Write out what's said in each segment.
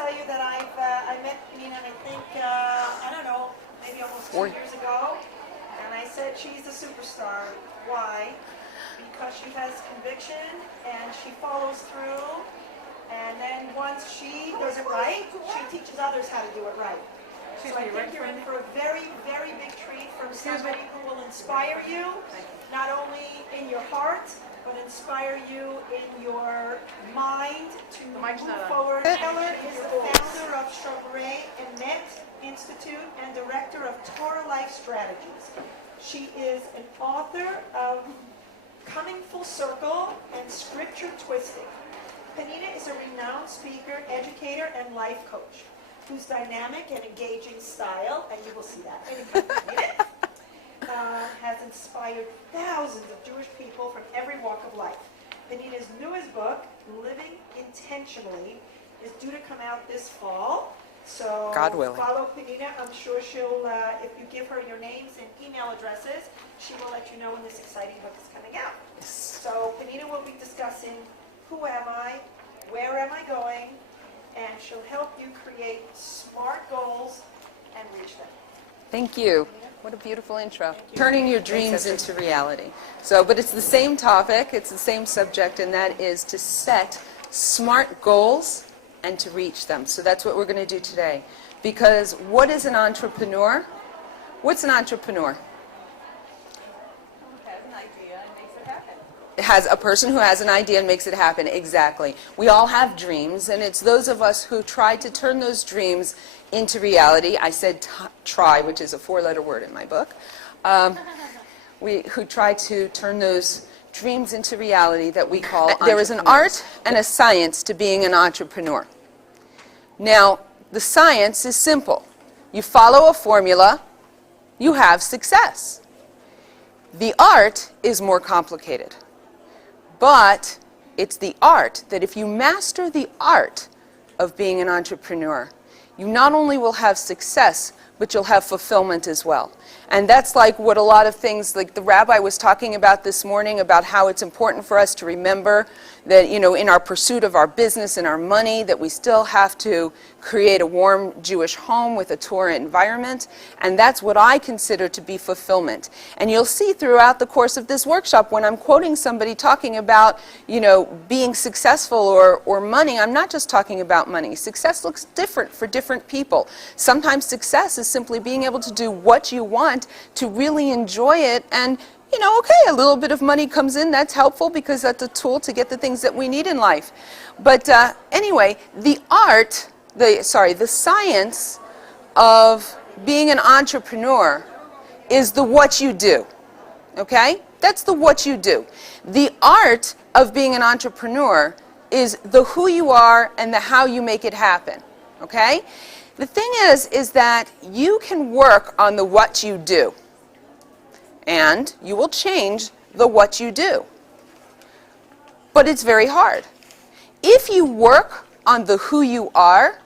tell you that I met Penina, I think, I don't know, maybe almost 2 years ago, and I said she's a superstar. Why? Because she has conviction and she follows through, and then once she does it right, she teaches others how to do it right. So I think you're in for a very, very big treat from somebody who will inspire you, not only in your heart, but inspire you in your mind to move forward. Taylor is the founder of Chevrolet and Net Institute and director of Torah Life Strategies. She is an author of Coming Full Circle and Scripture Twisting. Penina is a renowned speaker, educator, and life coach whose dynamic and engaging style, and you will see that has inspired thousands of Jewish people from every walk of life. Penina's newest book, Living Intentionally, is due to come out this fall. So God willing. Follow Penina. I'm sure she'll, if you give her your names and email addresses, she will let you know when this exciting book is coming out. Yes. So Penina will be discussing who am I, where am I going, and she'll help you create smart goals and reach them. Thank you. What a beautiful intro. Turning your dreams into reality. So, but it's the same topic, it's the same subject, and that is to set smart goals and to reach them. So that's what we're going to do today. Because what is an entrepreneur? What's an entrepreneur? Has a person who has an idea and makes it happen. Exactly. We all have dreams, and it's those of us who try to turn those dreams into reality. I said try, which is a 4-letter word in my book. Who try to turn those dreams into reality that we call there is an art and a science to being an entrepreneur. Now, the science is simple. You follow a formula, you have success. The art is more complicated. But it's the art that if you master the art of being an entrepreneur, you not only will have success, but you'll have fulfillment as well. And that's like what a lot of things, like the rabbi was talking about this morning, about how it's important for us to remember that, you know, in our pursuit of our business and our money, that we still have to create a warm Jewish home with a Torah environment. And that's what I consider to be fulfillment. And you'll see throughout the course of this workshop, when I'm quoting somebody talking about, you know, being successful or money, I'm not just talking about money. Success looks different for different people. Sometimes success is simply being able to do what you want, to really enjoy it, and you know, okay, a little bit of money comes in, that's helpful because that's a tool to get the things that we need in life. But anyway, the science of being an entrepreneur is the what you do, okay? That's the what you do. The art of being an entrepreneur is the who you are and the how you make it happen, okay? The thing is that you can work on the what you do, and you will change the what you do. But it's very hard. If you work on the who you are,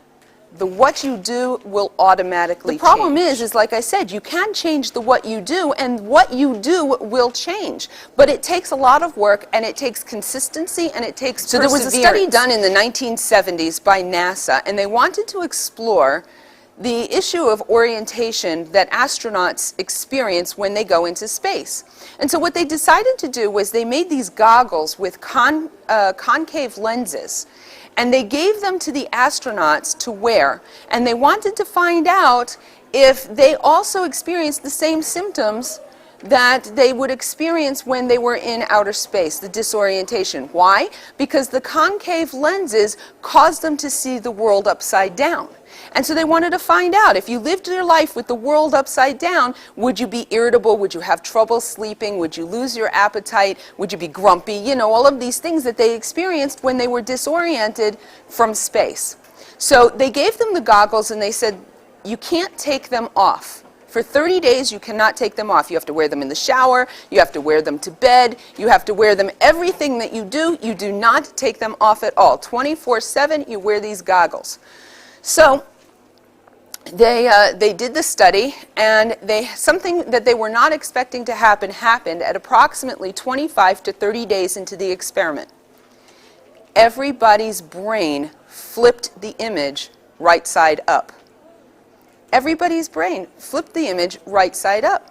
the what you do will automatically change. The problem is like I said, you can change the what you do, and what you do will change. But it takes a lot of work, and it takes consistency, and it takes perseverance. So there was a study done in the 1970s by NASA, and they wanted to explore the issue of orientation that astronauts experience when they go into space. And so what they decided to do was they made these goggles with concave lenses, and they gave them to the astronauts to wear, and they wanted to find out if they also experienced the same symptoms that they would experience when they were in outer space, the disorientation. Why? Because the concave lenses caused them to see the world upside down. And so they wanted to find out, if you lived your life with the world upside down, would you be irritable? Would you have trouble sleeping? Would you lose your appetite? Would you be grumpy? You know, all of these things that they experienced when they were disoriented from space. So they gave them the goggles, and they said, you can't take them off. For 30 days, you cannot take them off. You have to wear them in the shower. You have to wear them to bed. You have to wear them everything that you do not take them off at all. 24/7, you wear these goggles. So they did the study, and something that they were not expecting to happen happened at approximately 25 to 30 days into the experiment. Everybody's brain flipped the image right side up. Everybody's brain flipped the image right side up.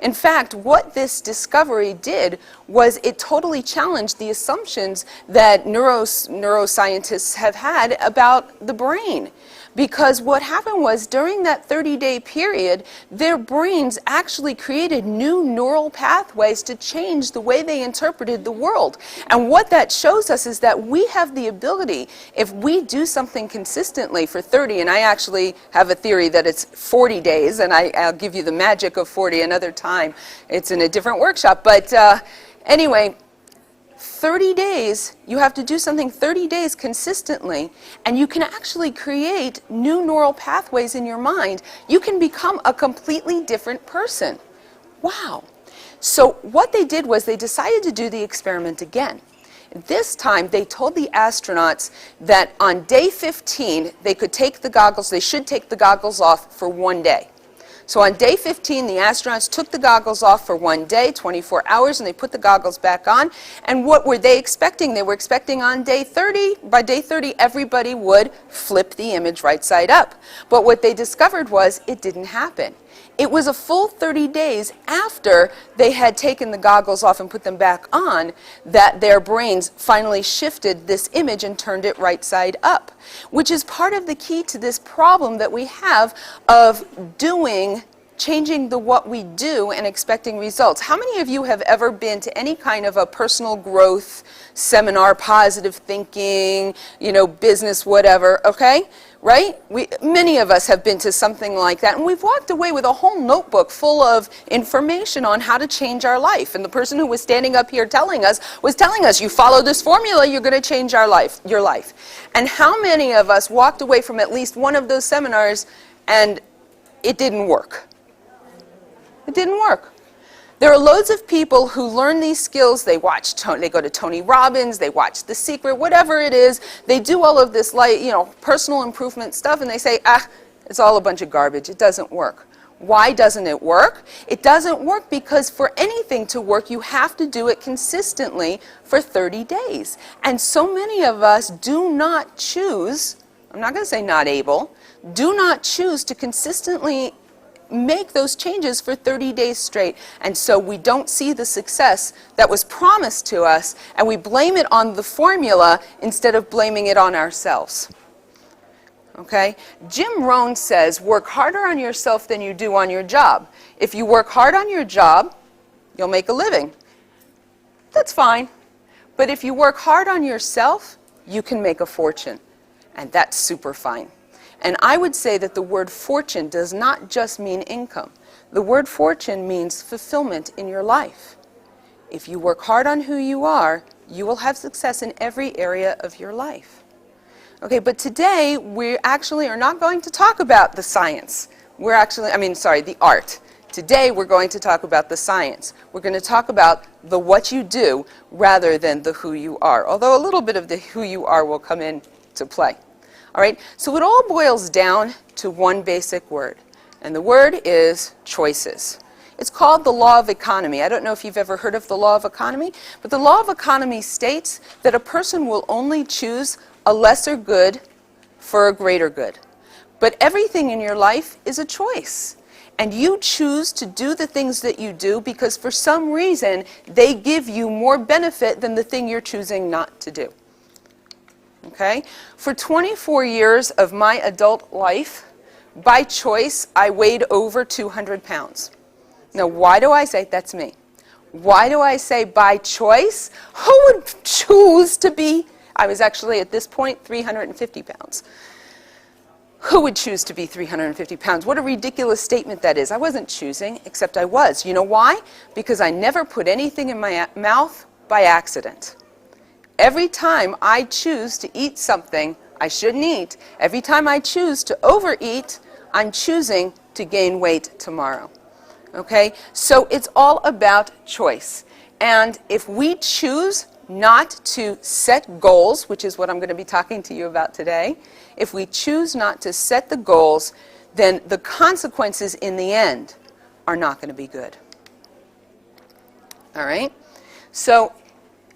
In fact, what this discovery did was it totally challenged the assumptions that neuroscientists have had about the brain. Because what happened was during that 30-day period, their brains actually created new neural pathways to change the way they interpreted the world. And what that shows us is that we have the ability, if we do something consistently for 30, and I actually have a theory that it's 40 days, and I'll give you the magic of 40 another time. It's in a different workshop. But anyway, 30 days, you have to do something 30 days consistently, and you can actually create new neural pathways in your mind. You can become a completely different person. Wow. So what they did was they decided to do the experiment again. This time, they told the astronauts that on day 15, they could take the goggles, they should take the goggles off for 1 day. So on day 15, the astronauts took the goggles off for 1 day, 24 hours, and they put the goggles back on. And what were they expecting? They were expecting on day 30, by day 30, everybody would flip the image right side up. But what they discovered was it didn't happen. It was a full 30 days after they had taken the goggles off and put them back on that their brains finally shifted this image and turned it right side up, which is part of the key to this problem that we have of changing what we do and expecting results. How many of you have ever been to any kind of a personal growth seminar, positive thinking, business, whatever, okay? Right? Many of us have been to something like that, and we've walked away with a whole notebook full of information on how to change our life. And the person who was standing up here was telling us, you follow this formula, you're going to change your life. And how many of us walked away from at least one of those seminars and it didn't work? It didn't work. There are loads of people who learn these skills. They go to Tony Robbins, they watch The Secret, whatever it is. They do all of this, personal improvement stuff, and they say, it's all a bunch of garbage. It doesn't work. Why doesn't it work? It doesn't work because for anything to work, you have to do it consistently for 30 days. And so many of us do not choose, I'm not going to say not able, do not choose to consistently make those changes for 30 days straight. And so we don't see the success that was promised to us, and we blame it on the formula instead of blaming it on ourselves. Okay? Jim Rohn says, work harder on yourself than you do on your job. If you work hard on your job, you'll make a living. That's fine. But if you work hard on yourself, you can make a fortune. And that's super fine. And I would say that the word fortune does not just mean income. The word fortune means fulfillment in your life. If you work hard on who you are, you will have success in every area of your life. Okay, but today we actually are not going to talk about the science. The art. Today we're going to talk about the science. We're going to talk about the what you do rather than the who you are. Although a little bit of the who you are will come into play. All right, so it all boils down to one basic word, and the word is choices. It's called the law of economy. I don't know if you've ever heard of the law of economy, but the law of economy states that a person will only choose a lesser good for a greater good. But everything in your life is a choice. And you choose to do the things that you do because for some reason they give you more benefit than the thing you're choosing not to do. Okay? For 24 years of my adult life, by choice, I weighed over 200 pounds. Now, why do I say that's me? Why do I say by choice? Who would choose to be, I was actually at this point 350 pounds. Who would choose to be 350 pounds? What a ridiculous statement that is. I wasn't choosing, except I was. You know why? Because I never put anything in my mouth by accident. Every time I choose to eat something I shouldn't eat, every time I choose to overeat, I'm choosing to gain weight tomorrow. Okay? So it's all about choice. And if we choose not to set goals, which is what I'm going to be talking to you about today, if we choose not to set the goals, then the consequences in the end are not going to be good. All right? So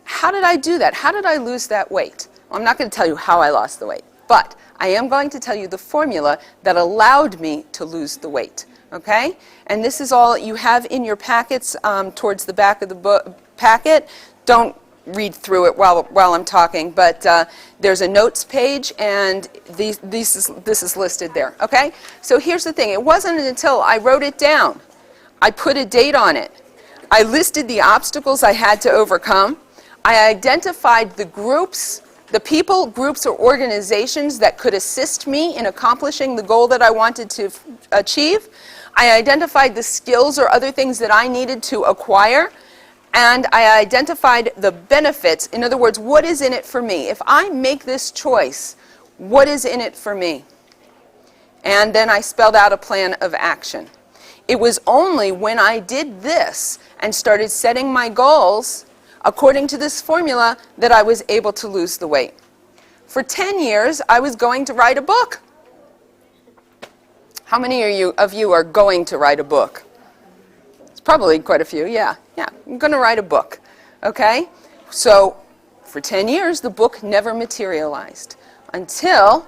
how did I do that? How did I lose that weight? Well, I'm not going to tell you how I lost the weight, but I am going to tell you the formula that allowed me to lose the weight. Okay? And this is all you have in your packets towards the back of the packet. Don't read through it while I'm talking, but there's a notes page, and this is listed there. Okay? So here's the thing. It wasn't until I wrote it down, I put a date on it, I listed the obstacles I had to overcome, I identified the groups, the people, groups, or organizations that could assist me in accomplishing the goal that I wanted to achieve. I identified the skills or other things that I needed to acquire, and I identified the benefits. In other words, what is in it for me? If I make this choice, what is in it for me? And then I spelled out a plan of action. It was only when I did this and started setting my goals according to this formula that I was able to lose the weight. For 10 years, I was going to write a book. How many of you are going to write a book? It's probably quite a few, yeah. I'm going to write a book, okay? So for 10 years, the book never materialized until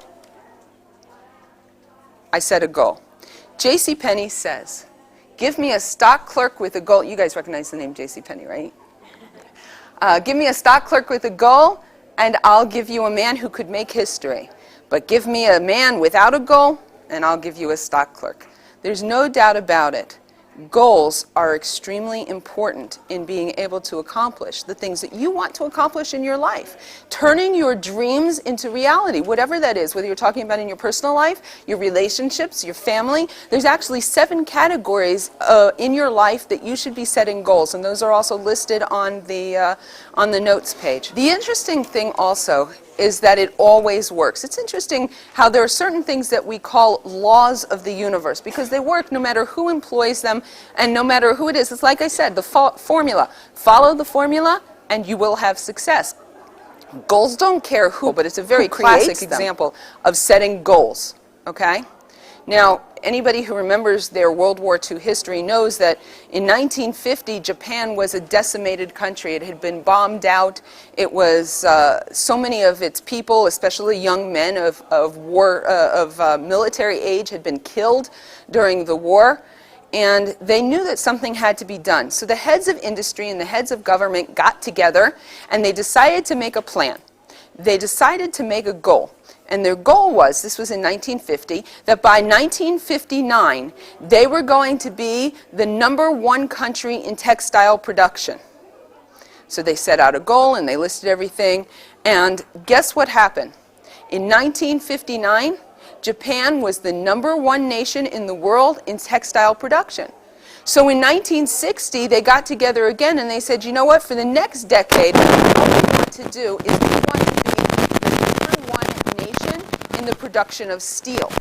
I set a goal. J.C. Penney says, give me a stock clerk with a goal. You guys recognize the name J.C. Penney, right? Give me a stock clerk with a goal, and I'll give you a man who could make history. But give me a man without a goal, and I'll give you a stock clerk. There's no doubt about it. Goals are extremely important in being able to accomplish the things that you want to accomplish in your life. Turning your dreams into reality, whatever that is, whether you're talking about in your personal life, your relationships, your family. There's actually 7 categories in your life that you should be setting goals, and those are also listed on the notes page. The interesting thing also is that it always works. It's interesting how there are certain things that we call laws of the universe, because they work no matter who employs them and no matter who it is. It's like I said, the formula. Follow the formula and you will have success. Goals don't care who, but it's a very classic example of setting goals, okay? Now, anybody who remembers their World War II history knows that in 1950, Japan was a decimated country. It had been bombed out. It was so many of its people, especially young men of military age, had been killed during the war. And they knew that something had to be done. So the heads of industry and the heads of government got together, and they decided to make a plan. They decided to make a goal. And their goal was, this was in 1950, that by 1959, they were going to be the #1 country in textile production. So they set out a goal and they listed everything. And guess what happened? In 1959, Japan was the #1 nation in the world in textile production. So in 1960, they got together again and they said, you know what, for the next decade, what we want to do is we want to be the #1 nation in the production of steel.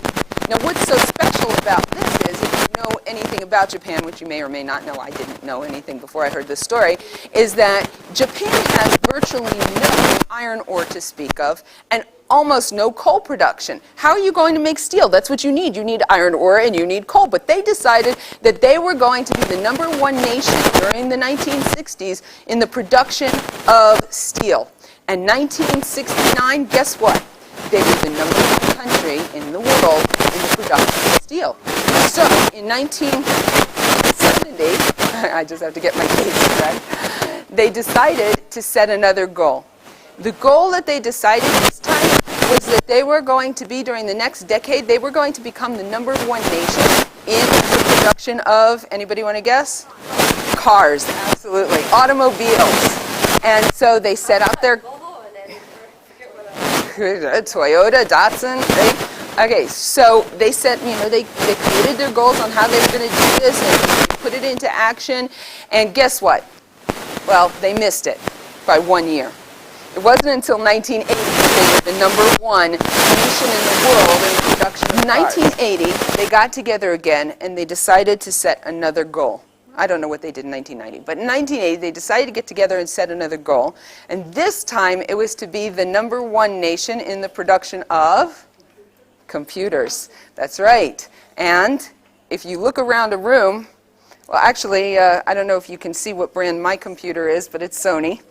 Now what's so special about this is, if you know anything about Japan, which you may or may not know, I didn't know anything before I heard this story, is that Japan has virtually no iron ore to speak of, and almost no coal production. How are you going to make steel? That's what you need. You need iron ore and you need coal. But they decided that they were going to be the #1 nation during the 1960s in the production of steel. And 1969, guess what? They were the #1 country in the world in the production of steel. So in 1970, I just have to get my dates correct, they decided to set another goal. The goal that they decided this time was that they were going to be, during the next decade, they were going to become the #1 nation in the production of, anybody want to guess? Cars, absolutely. Automobiles. And so they set out their Toyota, Datsun, right? Okay, so they said, they created their goals on how they were going to do this and put it into action. And guess what? Well, they missed it by 1 year. It wasn't until 1980 that they were the #1 nation in the world in the production of cars. In 1980, they got together again and they decided to set another goal. I don't know what they did in 1990, but in 1980 they decided to get together and set another goal. And this time it was to be the #1 nation in the production of computers. That's right. And if you look around a room, well actually, I don't know if you can see what brand my computer is, but it's Sony.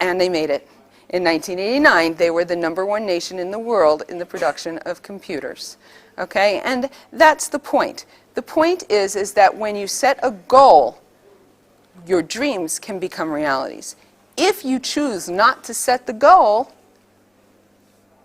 And they made it. In 1989, they were the #1 nation in the world in the production of computers. Okay, and that's the point. The point is that when you set a goal, your dreams can become realities. If you choose not to set the goal,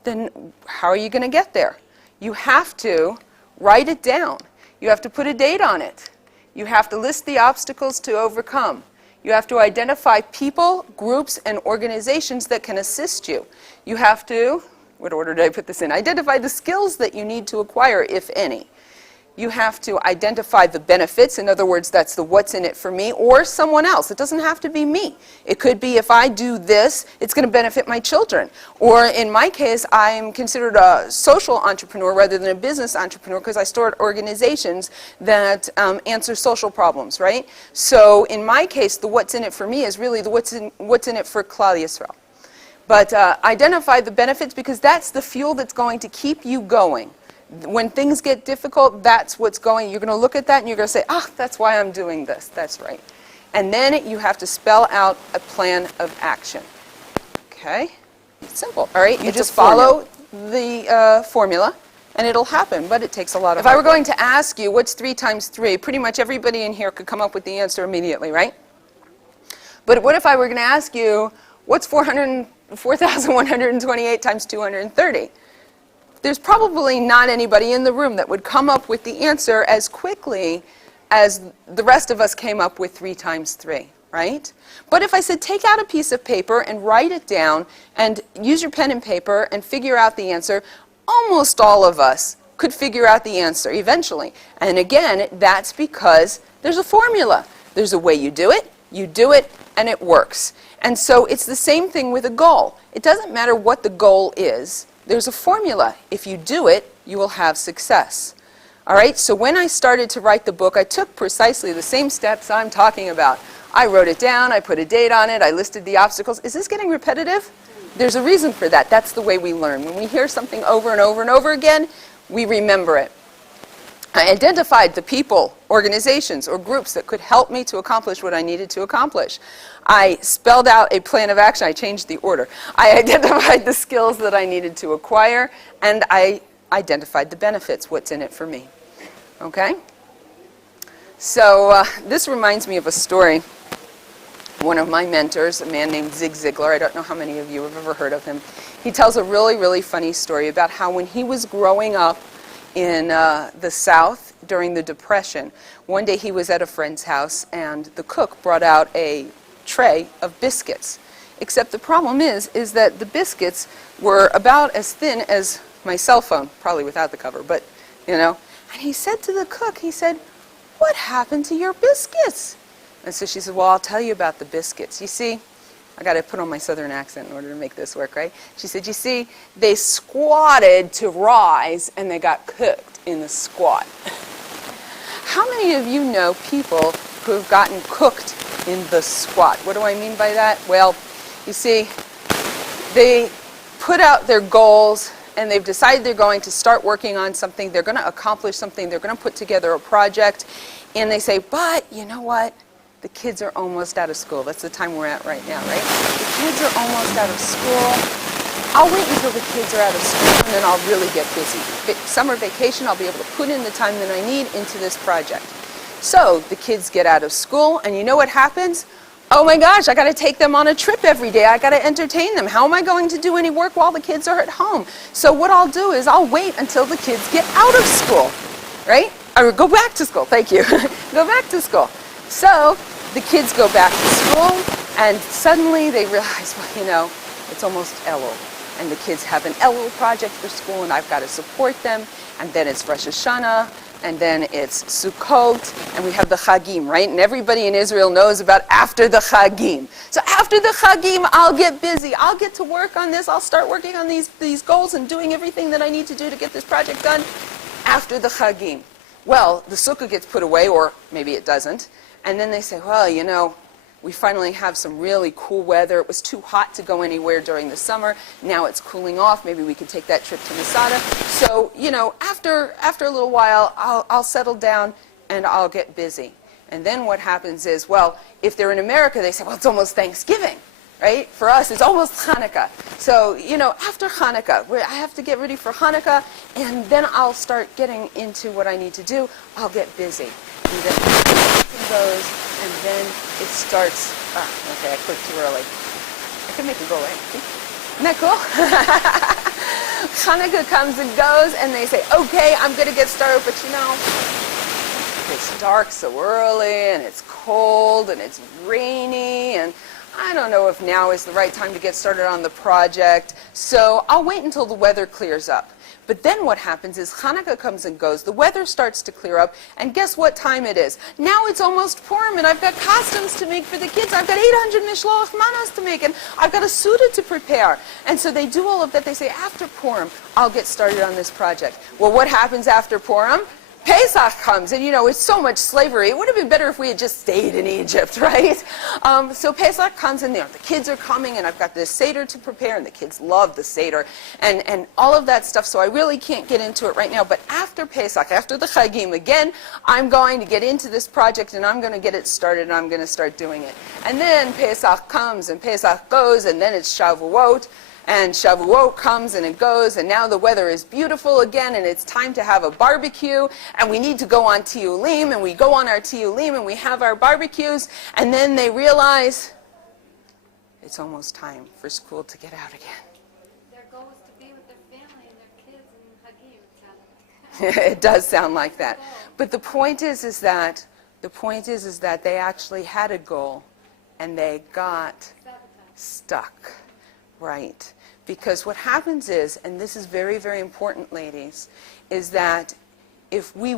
then how are you going to get there? You have to write it down. You have to put a date on it. You have to list the obstacles to overcome. You have to identify people, groups, and organizations that can assist you. You have to, what order did I put this in? Identify the skills that you need to acquire, if any. You have to identify the benefits. In other words, that's the what's in it for me or someone else. It doesn't have to be me. It could be if I do this, it's going to benefit my children. Or in my case, I am considered a social entrepreneur rather than a business entrepreneur because I start organizations that answer social problems, right? So in my case, the what's in it for me is really the what's in it for Klal Yisrael. But identify the benefits because that's the fuel that's going to keep you going. When things get difficult, that's what's going. You're going to look at that and you're going to say, that's why I'm doing this. That's right. And then you have to spell out a plan of action. Okay? It's simple. All right? You just follow the formula and it'll happen, but it takes a lot of work. If I were going to ask you what's 3 times 3, pretty much everybody in here could come up with the answer immediately, right? But what if I were going to ask you what's 4,128 times 230? There's probably not anybody in the room that would come up with the answer as quickly as the rest of us came up with 3 times 3, right? But if I said take out a piece of paper and write it down and use your pen and paper and figure out the answer, almost all of us could figure out the answer eventually. And again, that's because there's a formula. There's a way you do it, and it works. And so it's the same thing with a goal. It doesn't matter what the goal is. There's a formula. If you do it, you will have success. All right, so when I started to write the book, I took precisely the same steps I'm talking about. I wrote it down, I put a date on it, I listed the obstacles. Is this getting repetitive? There's a reason for that. That's the way we learn. When we hear something over and over and over again, we remember it. I identified the people, organizations, or groups that could help me to accomplish what I needed to accomplish. I spelled out a plan of action. I changed the order. I identified the skills that I needed to acquire, and I identified the benefits, what's in it for me. Okay? So this reminds me of a story. One of my mentors, a man named Zig Ziglar, I don't know how many of you have ever heard of him, he tells a really, really funny story about how when he was growing up in the South during the Depression, one day he was at a friend's house and the cook brought out a tray of biscuits. Except the problem is that the biscuits were about as thin as my cell phone, probably without the cover, but, you know. And he said to the cook, he said, "What happened to your biscuits?" And so she said, "Well, I'll tell you about the biscuits. You see," I got to put on my southern accent in order to make this work, right? She said, "You see, they squatted to rise and they got cooked in the squat." How many of you know people who have gotten cooked in the squat? What do I mean by that? Well, you see, they put out their goals and they've decided they're going to start working on something, they're going to accomplish something, they're going to put together a project, and they say, but you know what? The kids are almost out of school. That's the time we're at right now, right? The kids are almost out of school. I'll wait until the kids are out of school and then I'll really get busy. Summer vacation, I'll be able to put in the time that I need into this project. So the kids get out of school and you know what happens? Oh my gosh, I got to take them on a trip every day. I got to entertain them. How am I going to do any work while the kids are at home? So what I'll do is I'll wait until the kids get out of school, right? Or go back to school, thank you. Go back to school. So the kids go back to school and suddenly they realize, well, you know, it's almost Elul. And the kids have an Elul project for school and I've got to support them. And then it's Rosh Hashanah. And then it's Sukkot, and we have the Chagim, right? And everybody in Israel knows about after the Chagim. So after the Chagim, I'll get busy. I'll get to work on this. I'll start working on these goals and doing everything that I need to do to get this project done after the Chagim. Well, the Sukkah gets put away, or maybe it doesn't. And then they say, well, you know, we finally have some really cool weather. It was too hot to go anywhere during the summer. Now it's cooling off. Maybe we could take that trip to Masada. So, you know, after a little while, I'll settle down and I'll get busy. And then what happens is, well, if they're in America, they say, well, it's almost Thanksgiving. right? For us, it's almost Hanukkah. So, you know, after Hanukkah, I have to get ready for Hanukkah, and then I'll start getting into what I need to do. I'll get busy. And then it goes, and then it starts. Okay, I clicked too early. I can make it go away. Isn't that cool? Hanukkah comes and goes, and they say, okay, I'm going to get started, but you know, it's dark so early, and it's cold, and it's rainy, and I don't know if now is the right time to get started on the project, so I'll wait until the weather clears up. But then what happens is Hanukkah comes and goes, the weather starts to clear up, and guess what time it is? Now it's almost Purim, and I've got costumes to make for the kids. I've got 800 mishloach manas to make, and I've got a Suda to prepare. And so they do all of that. They say, after Purim, I'll get started on this project. Well, what happens after Purim? Pesach comes, and you know, it's so much slavery. It would have been better if we had just stayed in Egypt, right? So Pesach comes, and the kids are coming, and I've got this Seder to prepare, and the kids love the Seder, and all of that stuff, so I really can't get into it right now. But after Pesach, after the Chagim, again, I'm going to get into this project, and I'm going to get it started, and I'm going to start doing it. And then Pesach comes, and Pesach goes, and then it's Shavuot, and Shavuot comes and it goes, and now the weather is beautiful again, and it's time to have a barbecue, and we need to go on Tiyulim, and we go on our Tiyulim, and we have our barbecues, and then they realize it's almost time for school to get out again. Their goal is to be with their family and their kids and Hagim. It does sound like that. But the point is that they actually had a goal, and they got stuck. Right. Because what happens is, and this is very, very important, ladies, is that if we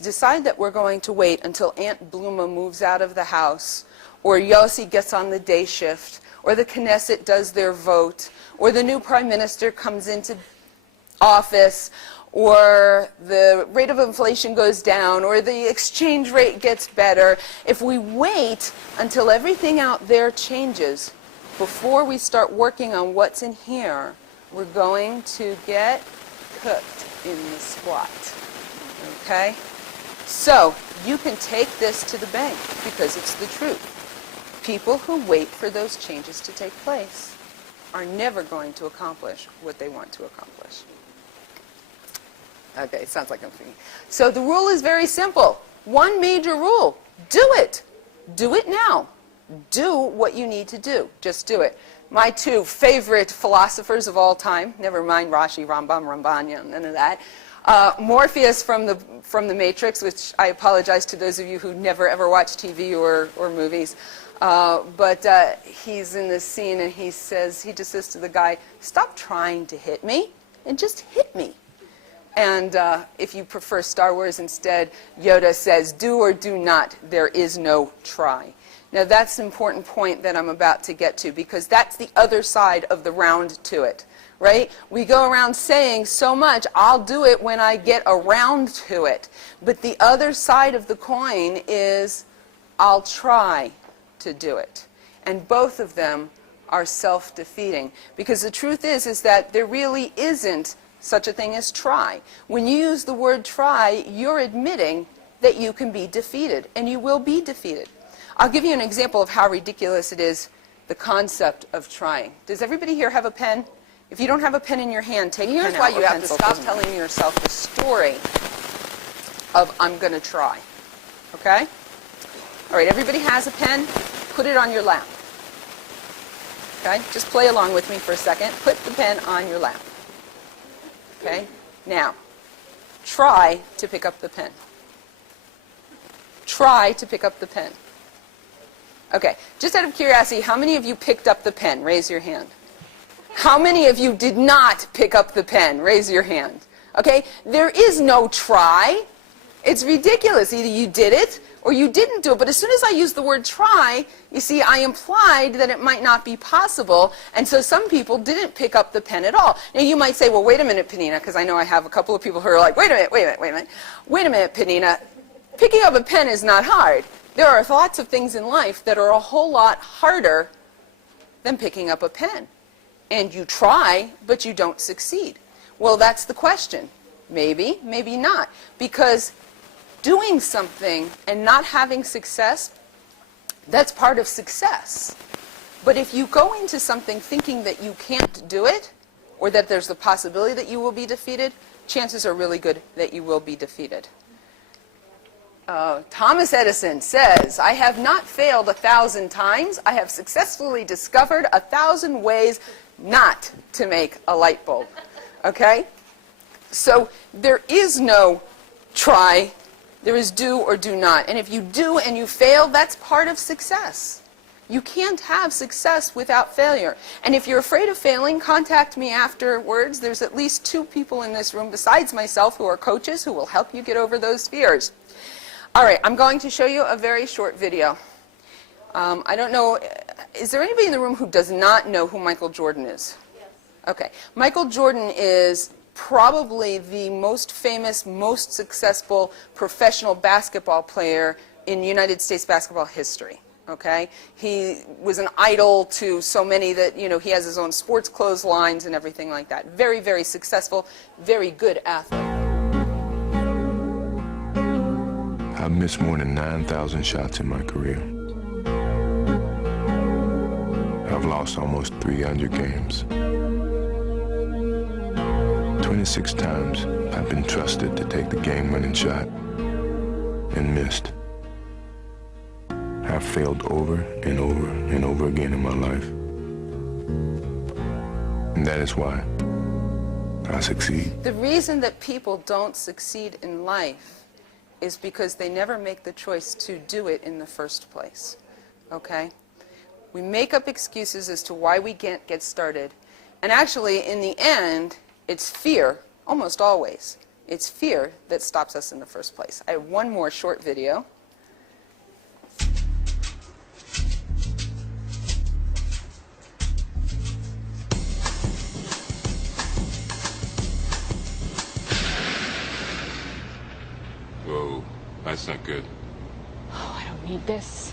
decide that we're going to wait until Aunt Bluma moves out of the house, or Yossi gets on the day shift, or the Knesset does their vote, or the new prime minister comes into office, or the rate of inflation goes down, or the exchange rate gets better, if we wait until everything out there changes, before we start working on what's in here, we're going to get cooked in the squat. Okay? So, you can take this to the bank because it's the truth. People who wait for those changes to take place are never going to accomplish what they want to accomplish. Okay, sounds like I'm thinking. So the rule is very simple. One major rule. Do it. Do it now. Do what you need to do. Just do it. My two favorite philosophers of all time, never mind Rashi, Rambam, Rambanya, none of that. Morpheus from the Matrix, which I apologize to those of you who never ever watch TV or movies. But he's in this scene and he just says to the guy, stop trying to hit me and just hit me. And if you prefer Star Wars instead, Yoda says, do or do not, there is no try. Now that's an important point that I'm about to get to because that's the other side of the round to it, right? We go around saying so much, I'll do it when I get around to it. But the other side of the coin is, I'll try to do it. And both of them are self-defeating. Because the truth is that there really isn't such a thing as try. When you use the word try, you're admitting that you can be defeated, and you will be defeated. I'll give you an example of how ridiculous it is, the concept of trying. Does everybody here have a pen? If you don't have a pen in your hand, take a pen out. Here's why you have to stop telling yourself the story of I'm going to try. Okay? All right, everybody has a pen? Put it on your lap. Okay? Just play along with me for a second. Put the pen on your lap. Okay? Now, try to pick up the pen. Try to pick up the pen. Okay, just out of curiosity, how many of you picked up the pen? Raise your hand. How many of you did not pick up the pen? Raise your hand. Okay, there is no try. It's ridiculous. Either you did it or you didn't do it. But as soon as I use the word try, you see, I implied that it might not be possible. And so some people didn't pick up the pen at all. Now you might say, well, wait a minute, Penina, because I know I have a couple of people who are like, wait a minute, Penina. Picking up a pen is not hard. There are lots of things in life that are a whole lot harder than picking up a pen. And you try, but you don't succeed. Well, that's the question. Maybe, maybe not. Because doing something and not having success, that's part of success. But if you go into something thinking that you can't do it, or that there's the possibility that you will be defeated, chances are really good that you will be defeated. Thomas Edison says, "I have not failed 1,000 times. I have successfully discovered 1,000 ways not to make a light bulb." Okay? So there is no try. There is do or do not. And if you do and you fail, that's part of success. You can't have success without failure. And if you're afraid of failing, contact me afterwards. There's at least 2 people in this room besides myself who are coaches who will help you get over those fears. All right, I'm going to show you a very short video. I don't know, is there anybody in the room who does not know who Michael Jordan is? Yes. Okay. Michael Jordan is probably the most famous, most successful professional basketball player in United States basketball history. Okay? He was an idol to so many that, you know, he has his own sports clothes lines and everything like that. Very, very successful, very good athlete. I've missed more than 9,000 shots in my career. I've lost almost 300 games. 26 times I've been trusted to take the game-winning shot and missed. I've failed over and over and over again in my life. And that is why I succeed. The reason that people don't succeed in life is because they never make the choice to do it in the first place. Okay? We make up excuses as to why we can't get started. And actually, in the end, it's fear, almost always. It's fear that stops us in the first place. I have one more short video. Whoa, that's not good. Oh, I don't need this.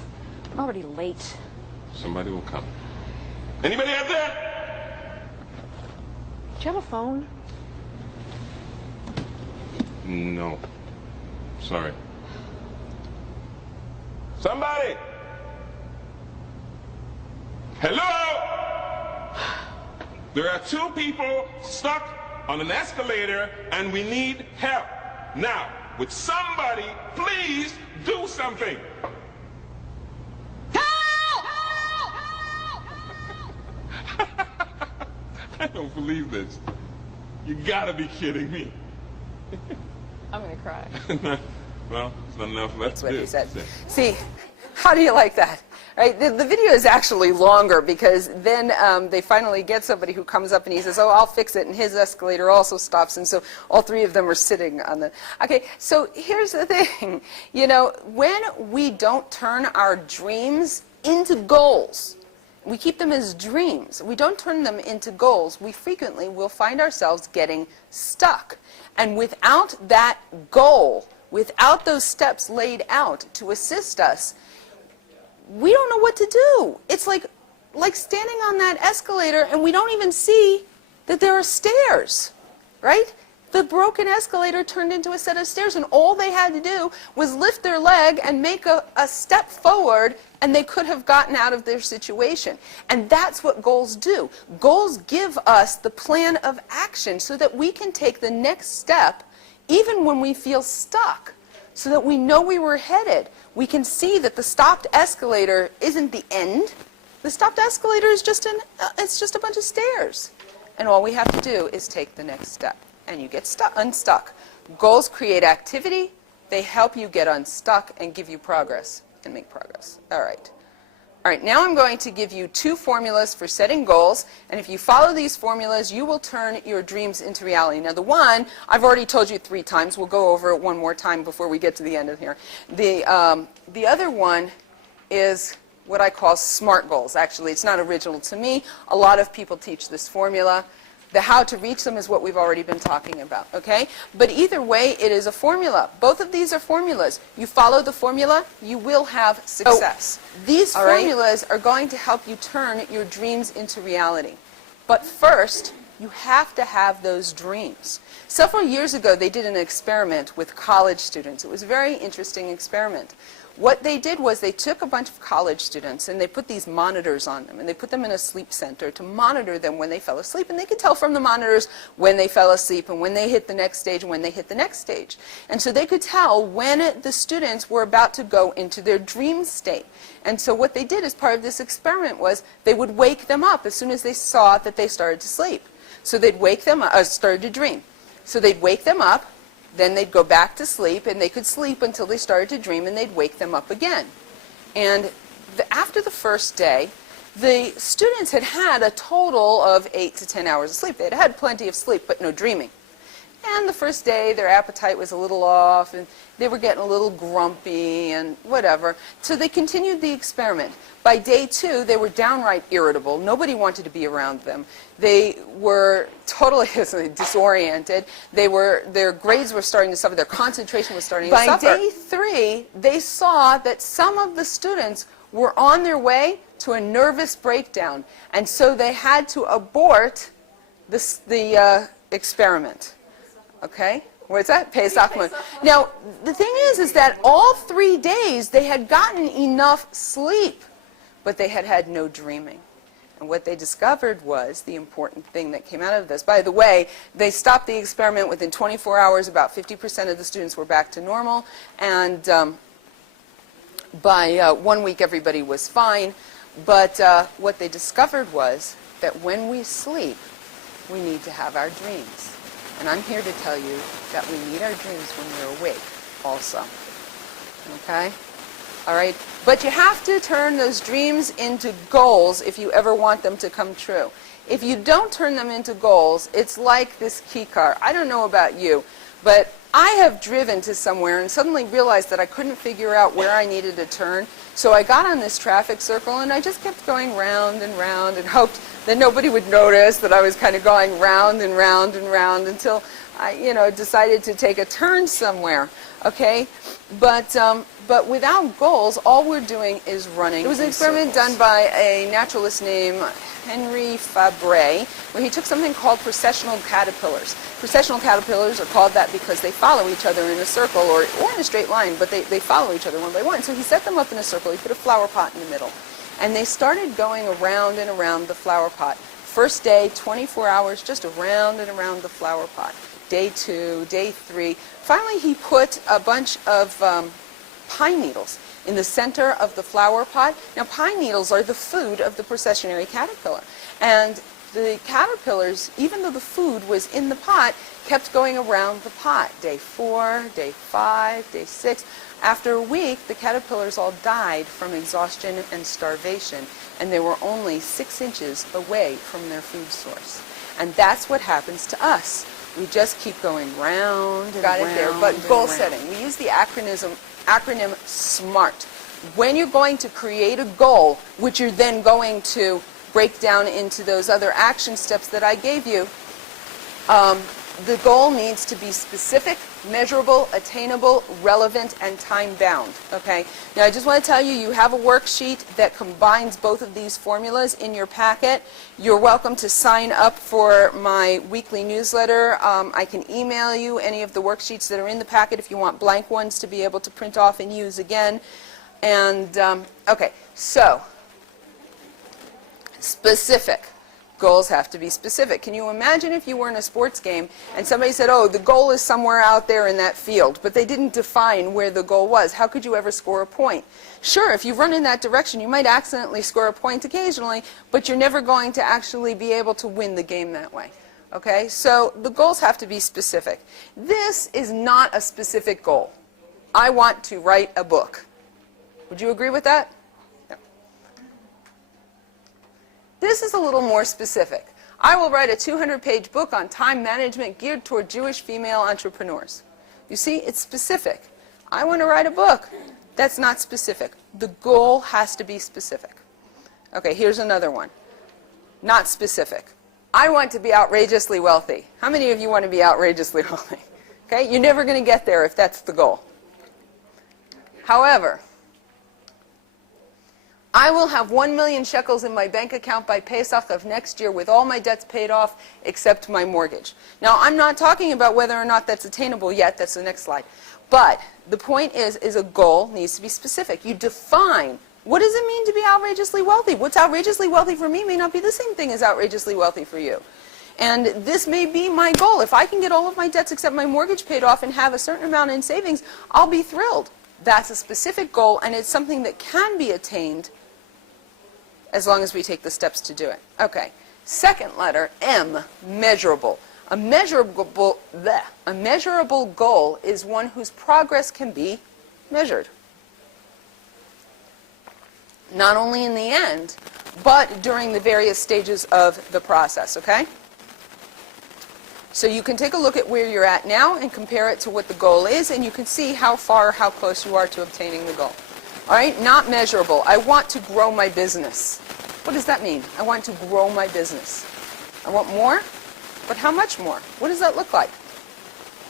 I'm already late. Somebody will come. Anybody out there? Do you have a phone? No. Sorry. Somebody! Hello? There are 2 people stuck on an escalator and we need help. Now, would somebody please do something? I don't believe this. You gotta be kidding me. I'm gonna cry. Well, it's not enough left That's to what do. he said. See, how do you like that? Right? The video is actually longer because then they finally get somebody who comes up and he says, "Oh, I'll fix it," and his escalator also stops, and so all 3 of them are sitting on the... Okay, so here's the thing. You know, when we don't turn our dreams into goals, we keep them as dreams, we don't turn them into goals, we frequently will find ourselves getting stuck. And without that goal, without those steps laid out to assist us, we don't know what to do. It's like standing on that escalator and we don't even see that there are stairs, right? The broken escalator turned into a set of stairs and all they had to do was lift their leg and make a step forward and they could have gotten out of their situation. And that's what goals do. Goals give us the plan of action so that we can take the next step even when we feel stuck, so that we know where we're headed. We can see that the stopped escalator isn't the end. The stopped escalator is just it's just a bunch of stairs. And all we have to do is take the next step. And you get unstuck. Goals create activity. They help you get unstuck and give you progress and make progress. All right. All right, now I'm going to give you 2 formulas for setting goals, and if you follow these formulas, you will turn your dreams into reality. Now, the one, I've already told you 3 times. We'll go over it one more time before we get to the end of here. The other one is what I call SMART goals. Actually, it's not original to me. A lot of people teach this formula. The how to reach them is what we've already been talking about, okay? But either way, it is a formula. Both of these are formulas. You follow the formula, you will have success. So, these formulas are going to help you turn your dreams into reality. But first, You have to have those dreams. Several years ago, they did an experiment with college students. It was a very interesting experiment. What they did was they took a bunch of college students and they put these monitors on them, and they put them in a sleep center to monitor them when they fell asleep, and they could tell from the monitors when they fell asleep and when they hit the next stage and when they hit the next stage. And so they could tell when the students were about to go into their dream state. And so what they did as part of this experiment was they would wake them up as soon as they saw that they started to sleep. So they'd wake them up, started to dream. So they'd wake them up, then they'd go back to sleep, and they could sleep until they started to dream, and they'd wake them up again. And after the first day, the students had had a total of 8 to 10 hours of sleep. They'd had plenty of sleep, but no dreaming. And the first day, their appetite was a little off, and they were getting a little grumpy and whatever. So they continued the experiment. By day 2, they were downright irritable. Nobody wanted to be around them. They were totally disoriented. Their grades were starting to suffer. Their concentration was starting to suffer. By day 3, they saw that some of the students were on their way to a nervous breakdown. And so they had to abort the experiment. Okay? What's that? Pesach Moed. Now, the thing is that all 3 days they had gotten enough sleep, but they had had no dreaming. And what they discovered was the important thing that came out of this. By the way, they stopped the experiment within 24 hours. About 50% of the students were back to normal. And by 1 week, everybody was fine. But what they discovered was that when we sleep, we need to have our dreams. And I'm here to tell you that we need our dreams when we're awake also. Okay? All right? But you have to turn those dreams into goals if you ever want them to come true. If you don't turn them into goals, it's like this kishor. I don't know about you, but I have driven to somewhere and suddenly realized that I couldn't figure out where I needed to turn. So I got on this traffic circle and I just kept going round and round and hoped that nobody would notice that I was kind of going round and round and round until I, decided to take a turn somewhere. Okay? But without goals, all we're doing is running. It was an experiment done by a naturalist named Henry Fabre, where he took something called processional caterpillars. Processional caterpillars are called that because they follow each other in a circle or in a straight line, but they follow each other one by one. So he set them up in a circle. He put a flower pot in the middle. And they started going around and around the flower pot. First day, 24 hours, just around and around the flower pot. Day 2, day 3. Finally, he put a bunch of pine needles in the center of the flower pot. Now, pine needles are the food of the processionary caterpillar. And the caterpillars, even though the food was in the pot, kept going around the pot. Day 4, day 5, day 6. After a week, the caterpillars all died from exhaustion and starvation, and they were only 6 inches away from their food source. And that's what happens to us. We just keep going round and round. Got it there. But goal setting. We use the acronym SMART. When you're going to create a goal, which you're then going to break down into those other action steps that I gave you, the goal needs to be specific, measurable, attainable, relevant, and time-bound. Okay? Now, I just want to tell you, you have a worksheet that combines both of these formulas in your packet. You're welcome to sign up for my weekly newsletter. I can email you any of the worksheets that are in the packet if you want blank ones to be able to print off and use again. And, okay, so, specific. Goals have to be specific. Can you imagine if you were in a sports game and somebody said, oh, the goal is somewhere out there in that field, but they didn't define where the goal was? How could you ever score a point? Sure, if you run in that direction, you might accidentally score a point occasionally, but you're never going to actually be able to win the game that way. Okay? So the goals have to be specific. This is not a specific goal. I want to write a book. Would you agree with that? This is a little more specific. I will write a 200-page book on time management geared toward Jewish female entrepreneurs. You see, it's specific. I want to write a book. That's not specific. The goal has to be specific. Okay, here's another one. Not specific. I want to be outrageously wealthy. How many of you want to be outrageously wealthy? Okay, you're never going to get there if that's the goal. However, I will have 1 million shekels in my bank account by Pesach of next year with all my debts paid off except my mortgage. Now, I'm not talking about whether or not that's attainable yet. That's the next slide. But the point is a goal needs to be specific. You define, what does it mean to be outrageously wealthy? What's outrageously wealthy for me may not be the same thing as outrageously wealthy for you. And this may be my goal. If I can get all of my debts except my mortgage paid off and have a certain amount in savings, I'll be thrilled. That's a specific goal, and it's something that can be attained as long as we take the steps to do it. Okay. Second letter, M, measurable. A measurable goal is one whose progress can be measured. Not only in the end, but during the various stages of the process, okay? So you can take a look at where you're at now and compare it to what the goal is, and you can see how far, how close you are to obtaining the goal. All right, not measurable. I want to grow my business. What does that mean? I want to grow my business. I want more, but how much more? What does that look like?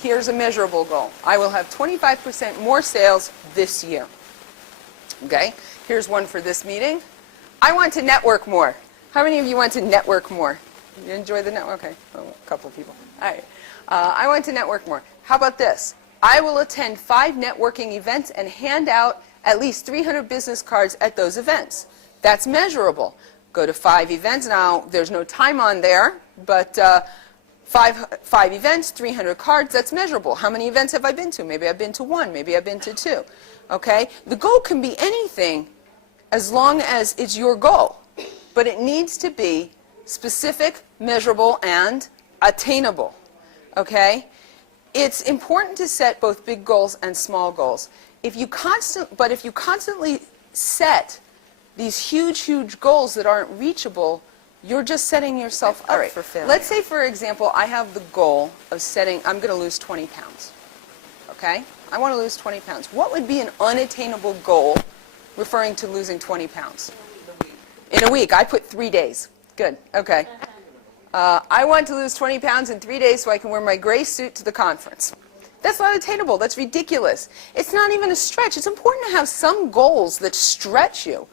Here's a measurable goal. I will have 25% more sales this year. Okay, here's one for this meeting. I want to network more. How many of you want to network more? You enjoy the network? Okay, well, a couple of people. All right. I want to network more. How about this? I will attend 5 networking events and hand out at least 300 business cards at those events. That's measurable. Go to 5 events. Now, there's no time on there, but 5 events, 300 cards, that's measurable. How many events have I been to? Maybe I've been to 1. Maybe I've been to 2. Okay? The goal can be anything as long as it's your goal. But it needs to be specific, measurable, and attainable. Okay? It's important to set both big goals and small goals. If you constantly set these huge goals that aren't reachable, you're just setting yourself up for failure. Let's say, for example, I have the goal of setting, I'm going to lose 20 pounds. Okay? I want to lose 20 pounds. What would be an unattainable goal referring to losing 20 pounds? In a week. I put 3 days. Good. Okay. I want to lose 20 pounds in 3 days so I can wear my gray suit to the conference. That's not attainable. That's ridiculous. It's not even a stretch. It's important to have some goals that stretch you.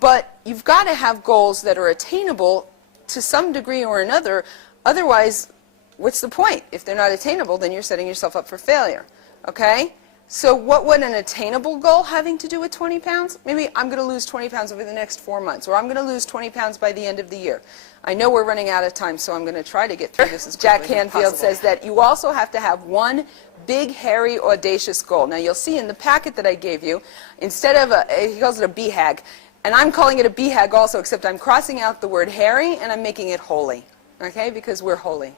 But you've got to have goals that are attainable to some degree or another. Otherwise, what's the point? If they're not attainable, then you're setting yourself up for failure. Okay? So what would an attainable goal having to do with 20 pounds? Maybe I'm going to lose 20 pounds over the next 4 months, or I'm going to lose 20 pounds by the end of the year. I know we're running out of time, so I'm going to try to get through this as quickly as possible. Jack Canfield says that you also have to have one big, hairy, audacious goal. Now, you'll see in the packet that I gave you, instead of he calls it a BHAG, and I'm calling it a BHAG also, except I'm crossing out the word hairy, and I'm making it holy, okay, because we're holy.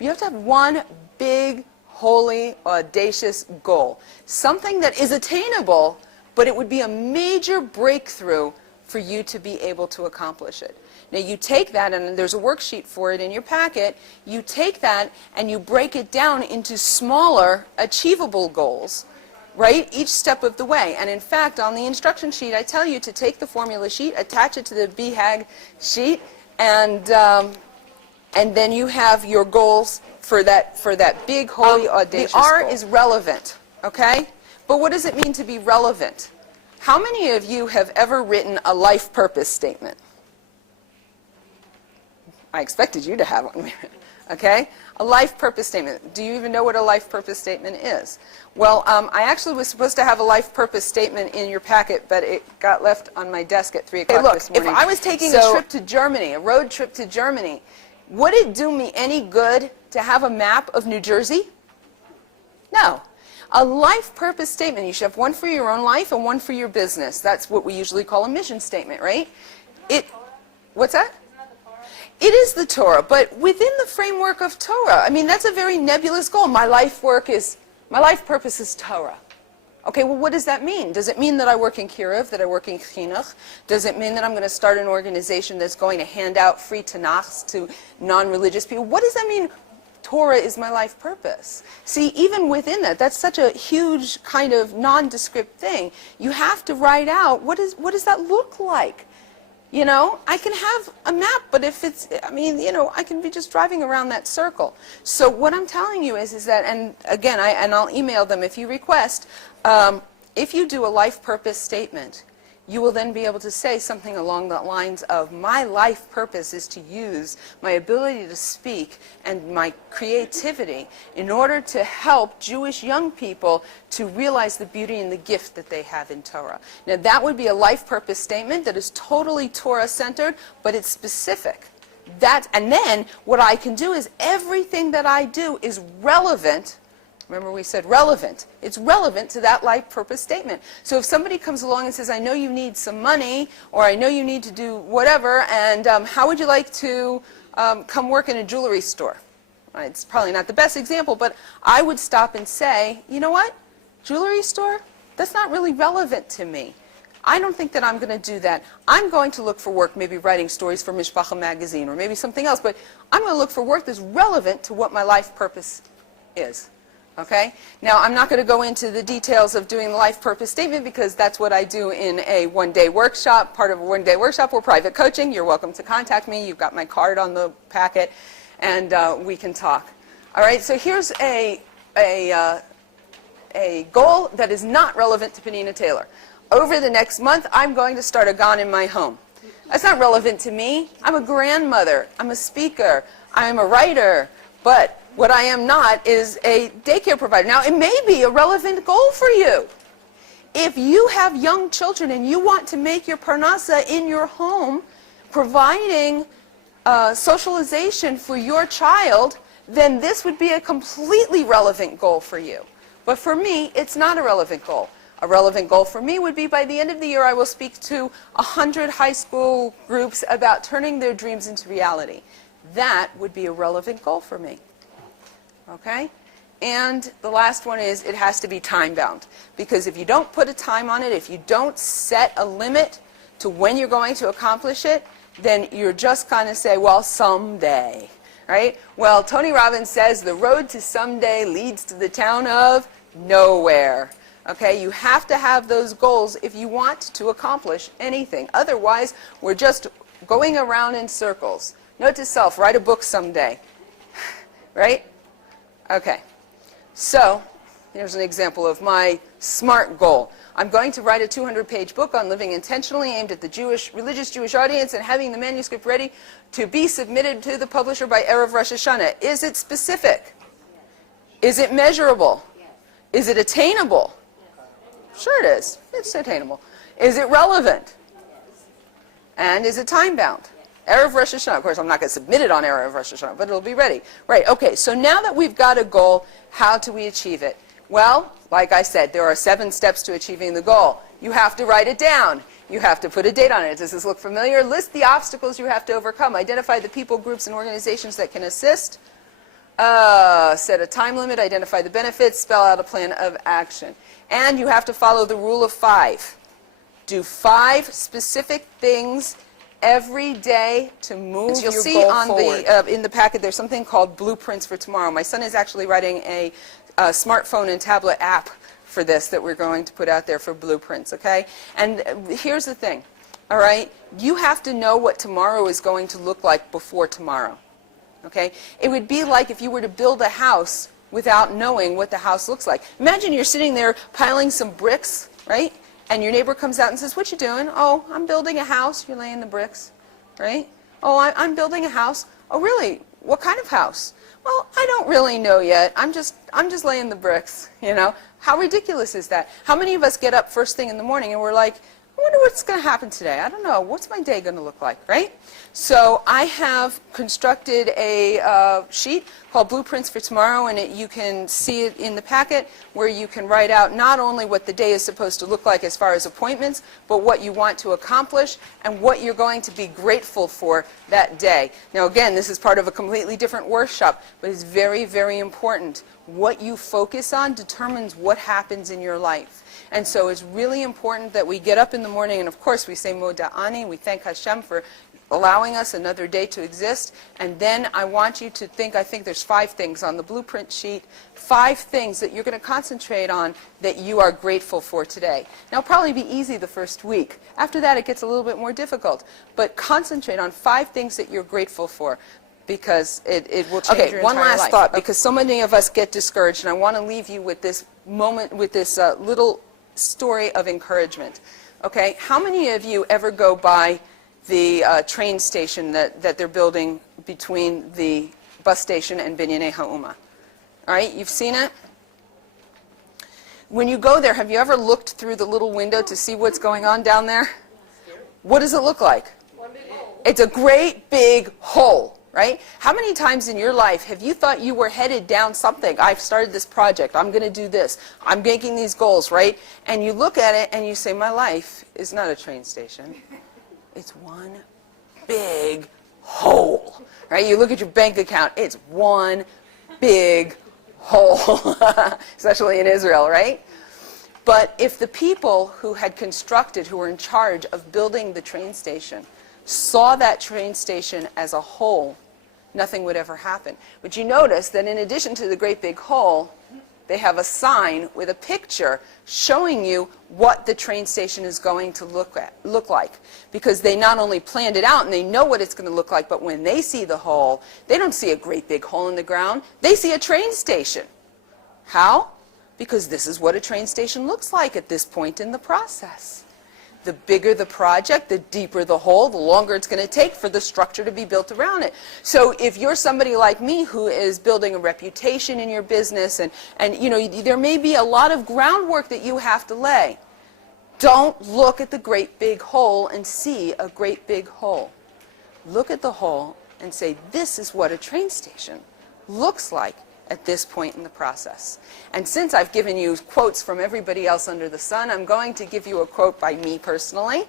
You have to have one big, holy, audacious goal. Something that is attainable, but it would be a major breakthrough for you to be able to accomplish it. Now you take that, and there's a worksheet for it in your packet, you take that and you break it down into smaller, achievable goals, right? Each step of the way. And in fact, on the instruction sheet, I tell you to take the formula sheet, attach it to the BHAG sheet, and then you have your goals for that big, holy, audacious goal. The R is relevant, okay? But what does it mean to be relevant? How many of you have ever written a life purpose statement? I expected you to have one, okay? A life purpose statement. Do you even know what a life purpose statement is? Well, I actually was supposed to have a life purpose statement in your packet, but it got left on my desk at 3 o'clock this morning. If I was taking a trip to Germany, a road trip to Germany, would it do me any good to have a map of New Jersey? No. A life purpose statement, you should have one for your own life and one for your business. That's what we usually call a mission statement, right? What's that? It is the Torah, but within the framework of Torah. I mean, that's a very nebulous goal. My life purpose is Torah. Okay, well, what does that mean? Does it mean that I work in Kiruv, that I work in Chinuch? Does it mean that I'm going to start an organization that's going to hand out free Tanakhs to non-religious people? What does that mean? Torah is my life purpose. See, even within that, that's such a huge kind of nondescript thing. You have to write out, what does that look like? You know, I can have a map, but if it's, I mean, you know, I can be just driving around that circle. So what I'm telling you is that, and again, I'll email them if you request, if you do a life purpose statement, you will then be able to say something along the lines of, my life purpose is to use my ability to speak and my creativity in order to help Jewish young people to realize the beauty and the gift that they have in Torah. Now that would be a life purpose statement that is totally Torah-centered, but it's specific. And then what I can do is everything that I do is relevant. Remember we said relevant. It's relevant to that life purpose statement. So if somebody comes along and says, I know you need some money, or I know you need to do whatever, and how would you like to come work in a jewelry store? It's probably not the best example, but I would stop and say, you know what? Jewelry store? That's not really relevant to me. I don't think that I'm going to do that. I'm going to look for work, maybe writing stories for Mishpacha magazine, or maybe something else, but I'm going to look for work that's relevant to what my life purpose is. Okay? Now, I'm not going to go into the details of doing the life purpose statement because that's what I do in a one-day workshop, part of a one-day workshop or private coaching. You're welcome to contact me. You've got my card on the packet, and we can talk. All right? So here's a goal that is not relevant to Penina Taylor. Over the next month, I'm going to start a gan in my home. That's not relevant to me. I'm a grandmother. I'm a speaker. I'm a writer. But what I am not is a daycare provider. Now, it may be a relevant goal for you. If you have young children and you want to make your parnasa in your home, providing socialization for your child, then this would be a completely relevant goal for you. But for me, it's not a relevant goal. A relevant goal for me would be by the end of the year, I will speak to 100 high school groups about turning their dreams into reality. That would be a relevant goal for me. Okay? And the last one is it has to be time-bound. Because if you don't put a time on it, if you don't set a limit to when you're going to accomplish it, then you're just going to say, well, someday. Right? Well, Tony Robbins says the road to someday leads to the town of nowhere. Okay? You have to have those goals if you want to accomplish anything. Otherwise, we're just going around in circles. Note to self, write a book someday. Right? Okay. So, here's an example of my SMART goal. I'm going to write a 200-page book on living intentionally aimed at the religious Jewish audience and having the manuscript ready to be submitted to the publisher by Erev Rosh Hashanah. Is it specific? Is it measurable? Is it attainable? Sure it is. It's attainable. Is it relevant? And is it time-bound? Erev Rosh Hashanah. Of course, I'm not going to submit it on Erev Rosh Hashanah, but it'll be ready. Right, okay, so now that we've got a goal, how do we achieve it? Well, like I said, there are 7 steps to achieving the goal. You have to write it down. You have to put a date on it. Does this look familiar? List the obstacles you have to overcome. Identify the people, groups, and organizations that can assist. Set a time limit. Identify the benefits. Spell out a plan of action. And you have to follow the rule of 5. Do 5 specific things every day to move your goal forward. You'll see in the packet there's something called Blueprints for Tomorrow. My son is actually writing a smartphone and tablet app for this that we're going to put out there for Blueprints, okay? And here's the thing, all right? You have to know what tomorrow is going to look like before tomorrow, okay? It would be like if you were to build a house without knowing what the house looks like. Imagine you're sitting there piling some bricks, right? And your neighbor comes out and says, what you doing? Oh, I'm building a house. You're laying the bricks, right? Oh, I'm building a house. Oh, really? What kind of house? Well, I don't really know yet. I'm just laying the bricks, you know? How ridiculous is that? How many of us get up first thing in the morning and we're like, I wonder what's going to happen today. I don't know. What's my day going to look like, right? So I have constructed a sheet called Blueprints for Tomorrow, and you can see it in the packet where you can write out not only what the day is supposed to look like as far as appointments, but what you want to accomplish and what you're going to be grateful for that day. Now again, this is part of a completely different workshop, but it's very, very important. What you focus on determines what happens in your life. And so it's really important that we get up in the morning, and of course we say Moda'ani, we thank Hashem for allowing us another day to exist. And then I want you to think, I think there's 5 things on the blueprint sheet, 5 things that you're going to concentrate on that you are grateful for today. Now it'll probably be easy the first week. After that it gets a little bit more difficult. But concentrate on 5 things that you're grateful for, because it will change your entire life. Okay, one last thought, because so many of us get discouraged, and I want to leave you with this moment, with this little story of encouragement. Okay, how many of you ever go by the train station that they're building between the bus station and Penina Taylor? All right, you've seen it? When you go there, have you ever looked through the little window to see what's going on down there? What does it look like? It's a great big hole, right? How many times in your life have you thought you were headed down something? I've started this project. I'm going to do this. I'm making these goals, right? And you look at it and you say, my life is not a train station. It's one big hole, right? You look at your bank account. It's one big hole, especially in Israel, right? But if the people who had constructed, who were in charge of building the train station, saw that train station as a whole, nothing would ever happen. But you notice that in addition to the great big hole, they have a sign with a picture showing you what the train station is going to look like. Because they not only planned it out and they know what it's going to look like, but when they see the hole, they don't see a great big hole in the ground. They see a train station. How? Because this is what a train station looks like at this point in the process. The bigger the project, the deeper the hole, the longer it's going to take for the structure to be built around it. So if you're somebody like me who is building a reputation in your business and you know, there may be a lot of groundwork that you have to lay. Don't look at the great big hole and see a great big hole. Look at the hole and say, this is what a train station looks like at this point in the process. And since I've given you quotes from everybody else under the sun, I'm going to give you a quote by me personally.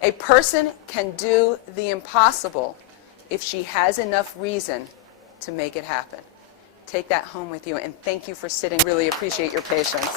A person can do the impossible if she has enough reason to make it happen. Take that home with you, and thank you for sitting. Really appreciate your patience.